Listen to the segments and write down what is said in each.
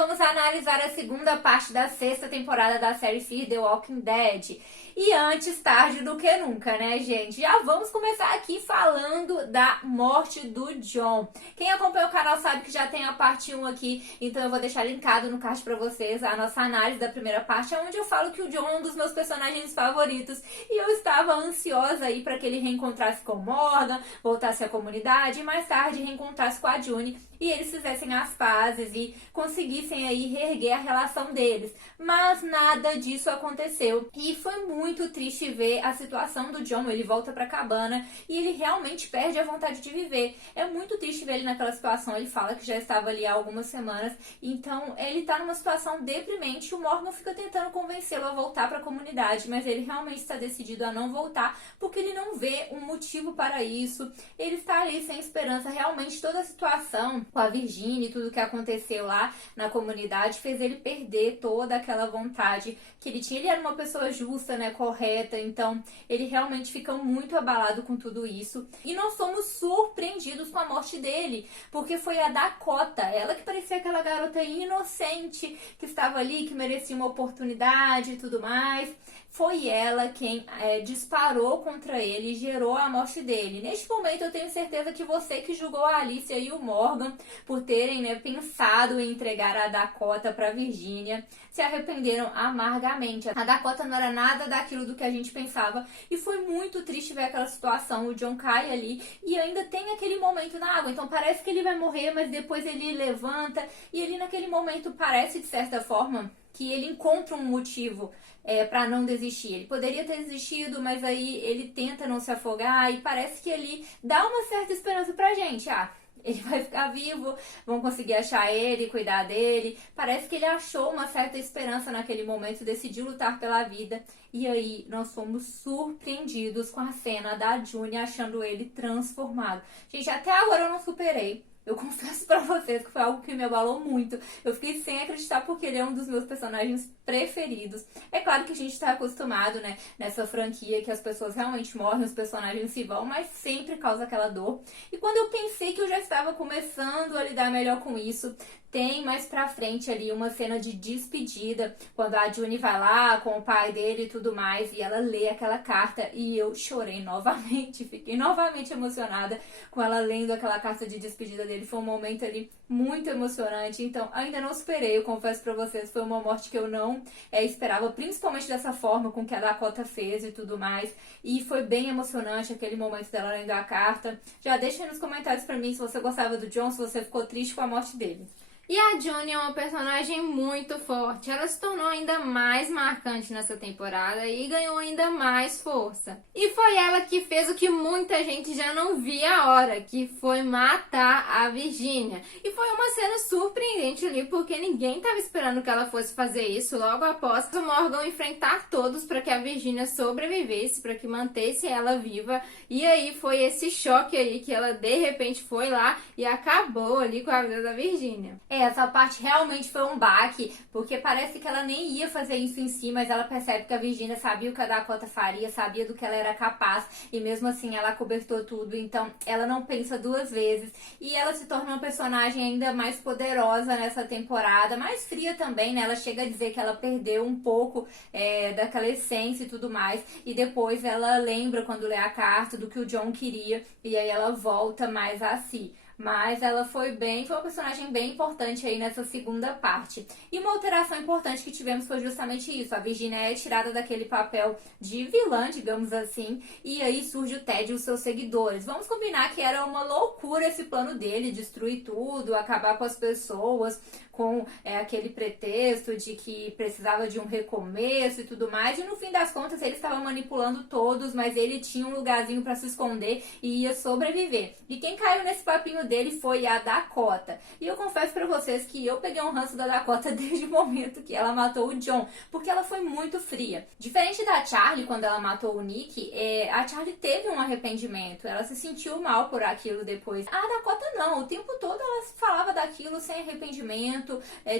vamos analisar a segunda parte da sexta temporada da série Fear the Walking Dead. E antes tarde do que nunca, né, gente? Já vamos começar aqui falando da morte do John. Quem acompanha o canal sabe que já tem a parte 1 aqui, então eu vou deixar linkado no card pra vocês a nossa análise da primeira parte, onde eu falo que o John é um dos meus personagens favoritos e eu estava ansiosa aí pra que ele reencontrasse com Morgan, voltasse à comunidade e mais tarde reencontrasse com a June e eles fizessem as pazes e conseguissem aí reerguer a relação deles. Mas nada disso aconteceu e foi muito triste ver a situação do John. Ele volta pra cabana e ele realmente perde a vontade de viver. É muito triste ver ele naquela situação. Ele fala que já estava ali há algumas semanas, então ele tá numa situação deprimente. O Morgan fica tentando convencê-lo a voltar pra comunidade, mas ele realmente está decidido a não voltar porque ele não vê um motivo para isso. Ele está ali sem esperança. Realmente toda a situação com a Virginia e tudo que aconteceu lá na comunidade fez ele perder toda aquela vontade que ele tinha. Ele era uma pessoa justa, né, correta, então ele realmente fica muito abalado com tudo isso. E nós somos surpreendidos com a morte dele, porque foi a Dakota, ela que parecia aquela garota inocente que estava ali, que merecia uma oportunidade e tudo mais. Foi ela quem disparou contra ele e gerou a morte dele. Neste momento eu tenho certeza que você que julgou a Alicia e o Morgan por terem, né, pensado em entregar a Dakota para Virginia, se arrependeram amargamente. A Dakota não era nada daquilo do que a gente pensava e foi muito triste ver aquela situação. O John cai ali e ainda tem aquele momento na água, então parece que ele vai morrer, mas depois ele levanta e ele naquele momento parece de certa forma que ele encontra um motivo para não desistir. Ele poderia ter desistido, mas aí ele tenta não se afogar e parece que ele dá uma certa esperança pra gente. Ele vai ficar vivo, vão conseguir achar ele, cuidar dele. Parece que ele achou uma certa esperança naquele momento, decidiu lutar pela vida. E aí nós fomos surpreendidos com a cena da June achando ele transformado. Gente, até agora eu não superei. Eu confesso pra vocês que foi algo que me abalou muito. Eu fiquei sem acreditar porque ele é um dos meus personagens preferidos. É claro que a gente tá acostumado, né, nessa franquia que as pessoas realmente morrem, os personagens se vão, mas sempre causa aquela dor. E quando eu pensei que eu já estava começando a lidar melhor com isso, tem mais pra frente ali uma cena de despedida, quando a June vai lá com o pai dele e tudo mais, e ela lê aquela carta e eu chorei novamente, fiquei novamente emocionada com ela lendo aquela carta de despedida dele. Foi um momento ali muito emocionante, então ainda não superei, eu confesso pra vocês, foi uma morte que eu não esperava, principalmente dessa forma com que a Dakota fez e tudo mais, e foi bem emocionante aquele momento dela lendo a carta. Já deixa aí nos comentários pra mim se você gostava do John, se você ficou triste com a morte dele. E a June é uma personagem muito forte. Ela se tornou ainda mais marcante nessa temporada e ganhou ainda mais força. E foi ela que fez o que muita gente já não via a hora, que foi matar a Virginia. E foi uma cena surpreendente ali, porque ninguém estava esperando que ela fosse fazer isso logo após o Morgan enfrentar todos para que a Virginia sobrevivesse, para que mantesse ela viva. E aí foi esse choque aí que ela de repente foi lá e acabou ali com a vida da Virginia. Essa parte realmente foi um baque, porque parece que ela nem ia fazer isso em si, mas ela percebe que a Virginia sabia o que a Dakota faria, sabia do que ela era capaz, e mesmo assim ela cobertou tudo, então ela não pensa duas vezes, e ela se torna uma personagem ainda mais poderosa nessa temporada, mais fria também, né? Ela chega a dizer que ela perdeu um pouco daquela essência e tudo mais, e depois ela lembra quando lê a carta do que o John queria, e aí ela volta mais a si. Mas ela foi uma personagem bem importante aí nessa segunda parte. E uma alteração importante que tivemos foi justamente isso. A Virginia é tirada daquele papel de vilã, digamos assim, e aí surge o Ted e os seus seguidores. Vamos combinar que era uma loucura esse plano dele, destruir tudo, acabar com as pessoas, com aquele pretexto de que precisava de um recomeço e tudo mais. E no fim das contas ele estava manipulando todos, mas ele tinha um lugarzinho para se esconder e ia sobreviver. E quem caiu nesse papinho dele foi a Dakota. E eu confesso pra vocês que eu peguei um ranço da Dakota desde o momento que ela matou o John, porque ela foi muito fria. Diferente da Charlie, quando ela matou o Nick, a Charlie teve um arrependimento, ela se sentiu mal por aquilo depois. A Dakota não, o tempo todo ela falava daquilo sem arrependimento,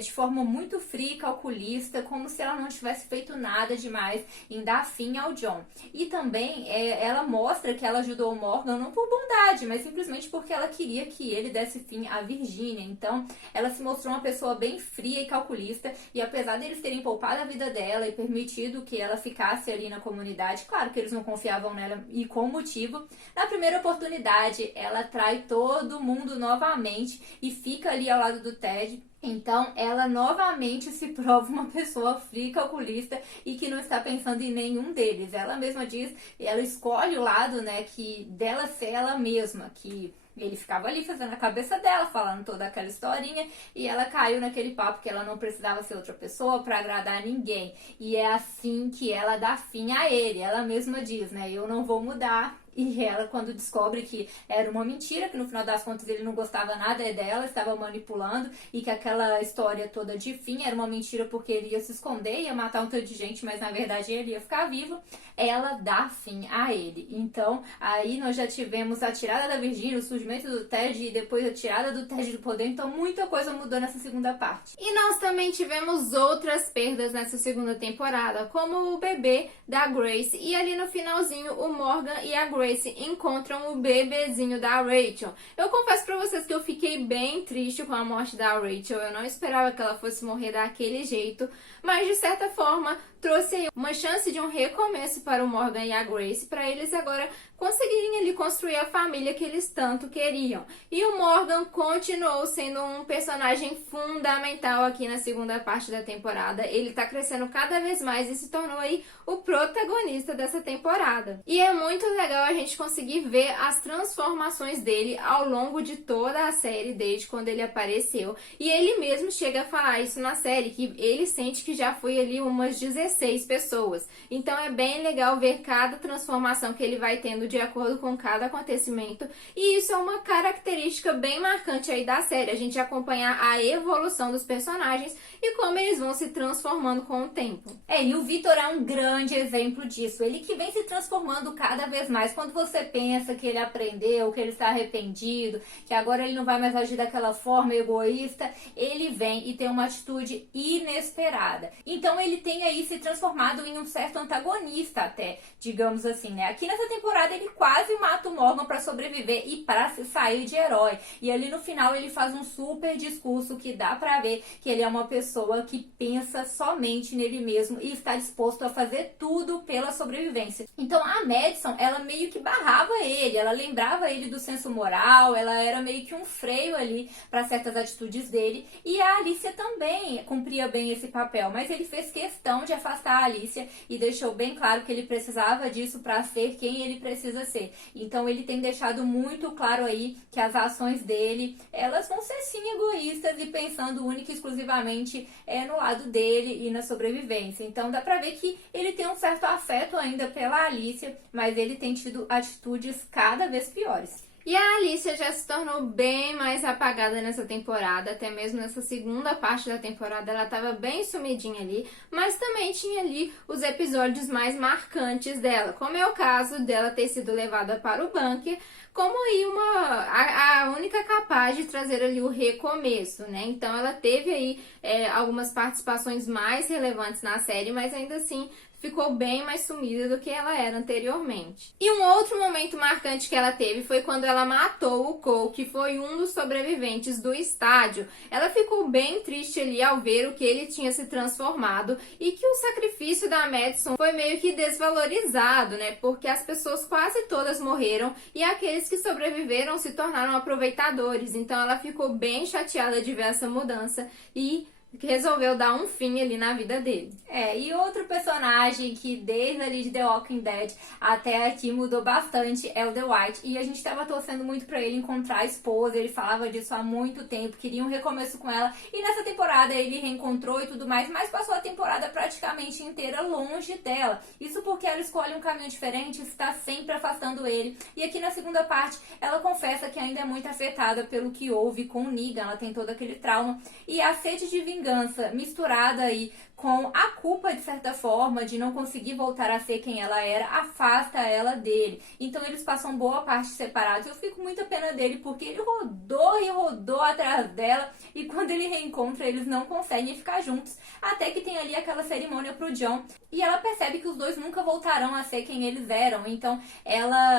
de forma muito fria e calculista, como se ela não tivesse feito nada demais em dar fim ao John. E também ela mostra que ela ajudou o Morgan não por bondade, mas simplesmente porque ela queria que que ele desse fim à Virginia. Então, ela se mostrou uma pessoa bem fria e calculista, e apesar deles terem poupado a vida dela e permitido que ela ficasse ali na comunidade, claro que eles não confiavam nela e com motivo, na primeira oportunidade ela trai todo mundo novamente e fica ali ao lado do Ted. Então, ela novamente se prova uma pessoa fria e calculista e que não está pensando em nenhum deles. Ela mesma diz, ela escolhe o lado, né, que dela ser ela mesma, que ele ficava ali fazendo a cabeça dela, falando toda aquela historinha, e ela caiu naquele papo que ela não precisava ser outra pessoa para agradar ninguém. E é assim que ela dá fim a ele. Ela mesma diz, né, eu não vou mudar. E ela, quando descobre que era uma mentira, que no final das contas ele não gostava nada dela, estava manipulando, e que aquela história toda de fim era uma mentira porque ele ia se esconder, ia matar um tanto de gente, mas na verdade ele ia ficar vivo, ela dá fim a ele. Então, aí nós já tivemos a tirada da Virginia, o surgimento do Ted e depois a tirada do Ted do poder, então muita coisa mudou nessa segunda parte. E nós também tivemos outras perdas nessa segunda temporada, como o bebê da Grace, e ali no finalzinho o Morgan e a Grace encontram o bebezinho da Rachel. Eu confesso pra vocês que eu fiquei bem triste com a morte da Rachel, eu não esperava que ela fosse morrer daquele jeito, mas de certa forma trouxe aí uma chance de um recomeço para o Morgan e a Grace, para eles agora conseguirem ali construir a família que eles tanto queriam. E o Morgan continuou sendo um personagem fundamental aqui na segunda parte da temporada. Ele tá crescendo cada vez mais e se tornou aí o protagonista dessa temporada. E é muito legal a gente conseguir ver as transformações dele ao longo de toda a série, desde quando ele apareceu. E ele mesmo chega a falar isso na série, que ele sente que já foi ali umas 16 pessoas. Então é bem legal ver cada transformação que ele vai tendo de acordo com cada acontecimento, e isso é uma característica bem marcante aí da série, a gente acompanhar a evolução dos personagens e como eles vão se transformando com o tempo. E o Victor é um grande exemplo disso, ele que vem se transformando cada vez mais. Quando você pensa que ele aprendeu, que ele está arrependido, que agora ele não vai mais agir daquela forma egoísta, ele vem e tem uma atitude inesperada. Então ele tem aí se transformado em um certo antagonista até, digamos assim, né? Aqui nessa temporada ele quase mata o Morgan para sobreviver e para se sair de herói. E ali no final ele faz um super discurso que dá para ver que ele é uma pessoa que pensa somente nele mesmo e está disposto a fazer tudo pela sobrevivência. Então a Madison, ela meio que barrava ele, ela lembrava ele do senso moral, ela era meio que um freio ali para certas atitudes dele. E a Alicia também cumpria bem esse papel, mas ele fez questão de afastar a Alicia e deixou bem claro que ele precisava disso para ser quem ele precisa ser. Então ele tem deixado muito claro aí que as ações dele, elas vão ser sim egoístas e pensando única e exclusivamente no lado dele e na sobrevivência. Então dá pra ver que ele tem um certo afeto ainda pela Alicia, mas ele tem tido atitudes cada vez piores. E a Alicia já se tornou bem mais apagada nessa temporada, até mesmo nessa segunda parte da temporada ela estava bem sumidinha ali, mas também tinha ali os episódios mais marcantes dela, como é o caso dela ter sido levada para o bunker, como aí a única capaz de trazer ali o recomeço, né? Então ela teve aí algumas participações mais relevantes na série, mas ainda assim ficou bem mais sumida do que ela era anteriormente. E um outro momento marcante que ela teve foi quando ela matou o Cole, que foi um dos sobreviventes do estádio. Ela ficou bem triste ali ao ver o que ele tinha se transformado e que o sacrifício da Madison foi meio que desvalorizado, né? Porque as pessoas quase todas morreram e aqueles que sobreviveram se tornaram aproveitadores. Então ela ficou bem chateada de ver essa mudança e que resolveu dar um fim ali na vida dele. E outro personagem que desde ali de The Walking Dead até aqui mudou bastante é o Dwight, e a gente tava torcendo muito pra ele encontrar a esposa, ele falava disso há muito tempo, queria um recomeço com ela, e nessa temporada ele reencontrou e tudo mais, mas passou a temporada praticamente inteira longe dela. Isso porque ela escolhe um caminho diferente, está sempre afastando ele, e aqui na segunda parte ela confessa que ainda é muito afetada pelo que houve com o Negan, ela tem todo aquele trauma, e a sede de vingança vingança misturada aí com a culpa, de certa forma, de não conseguir voltar a ser quem ela era, afasta ela dele. Então eles passam boa parte separados. Eu fico muito a pena dele, porque ele rodou e rodou atrás dela, e quando ele reencontra, eles não conseguem ficar juntos, até que tem ali aquela cerimônia pro Jon, e ela percebe que os dois nunca voltarão a ser quem eles eram. Então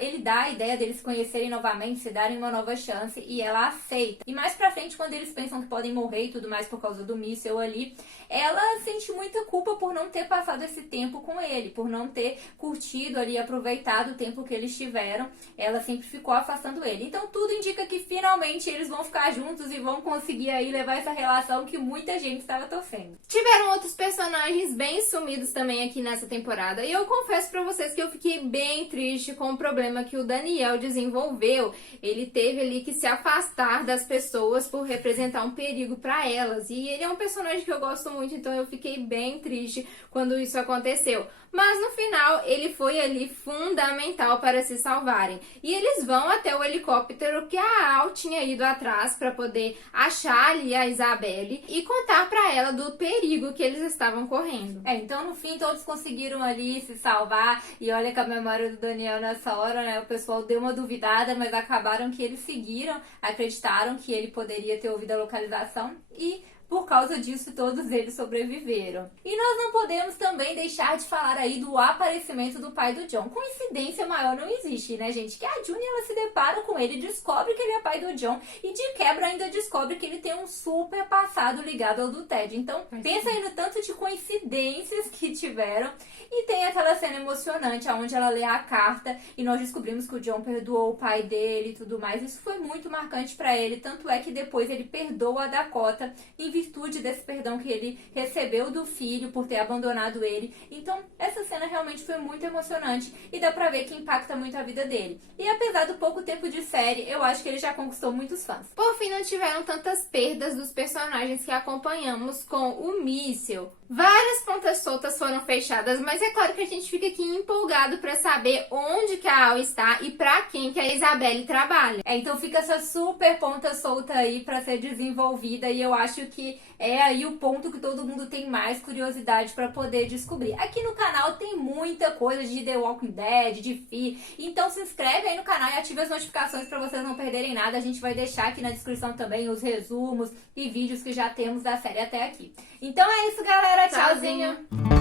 ele dá a ideia deles se conhecerem novamente, se darem uma nova chance, e ela aceita. E mais pra frente, quando eles pensam que podem morrer e tudo mais por causa do míssil ali, ela sente muita culpa por não ter passado esse tempo com ele, por não ter curtido ali, aproveitado o tempo que eles tiveram. Ela sempre ficou afastando ele. Então tudo indica que finalmente eles vão ficar juntos e vão conseguir aí levar essa relação que muita gente estava torcendo. Tiveram outros personagens bem sumidos também aqui nessa temporada, e eu confesso pra vocês que eu fiquei bem triste com o problema que o Daniel desenvolveu. Ele teve ali que se afastar das pessoas por representar um perigo pra elas, e ele é um personagem que eu gosto muito, então eu fiquei bem triste quando isso aconteceu. Mas no final ele foi ali fundamental para se salvarem. E eles vão até o helicóptero que a Al tinha ido atrás para poder achar ali a Isabelle e contar para ela do perigo que eles estavam correndo. Então no fim todos conseguiram ali se salvar, e olha que a memória do Daniel nessa hora, né, o pessoal deu uma duvidada, mas acabaram que eles seguiram, acreditaram que ele poderia ter ouvido a localização, e por causa disso, todos eles sobreviveram. E nós não podemos também deixar de falar aí do aparecimento do pai do Jon. Coincidência maior não existe, né, gente? Que a June, ela se depara com ele, descobre que ele é pai do Jon, e de quebra ainda descobre que ele tem um super passado ligado ao do Ted. Então, pensa aí no tanto de coincidências que tiveram. E tem aquela cena emocionante, onde ela lê a carta e nós descobrimos que o Jon perdoou o pai dele e tudo mais. Isso foi muito marcante pra ele, tanto é que depois ele perdoa a Dakota em virtude desse perdão que ele recebeu do filho por ter abandonado ele. Então, essa cena realmente foi muito emocionante e dá pra ver que impacta muito a vida dele. E apesar do pouco tempo de série, eu acho que ele já conquistou muitos fãs. Por fim, não tiveram tantas perdas dos personagens que acompanhamos com o míssil. Várias pontas soltas foram fechadas, mas é claro que a gente fica aqui empolgado pra saber onde que a Al está e pra quem que a Isabelle trabalha. Então fica essa super ponta solta aí pra ser desenvolvida, e eu acho que é aí o ponto que todo mundo tem mais curiosidade pra poder descobrir. Aqui no canal tem muita coisa de The Walking Dead, de Fi, então se inscreve aí no canal e ative as notificações pra vocês não perderem nada. A gente vai deixar aqui na descrição também os resumos e vídeos que já temos da série até aqui. Então é isso, galera. Tchauzinho!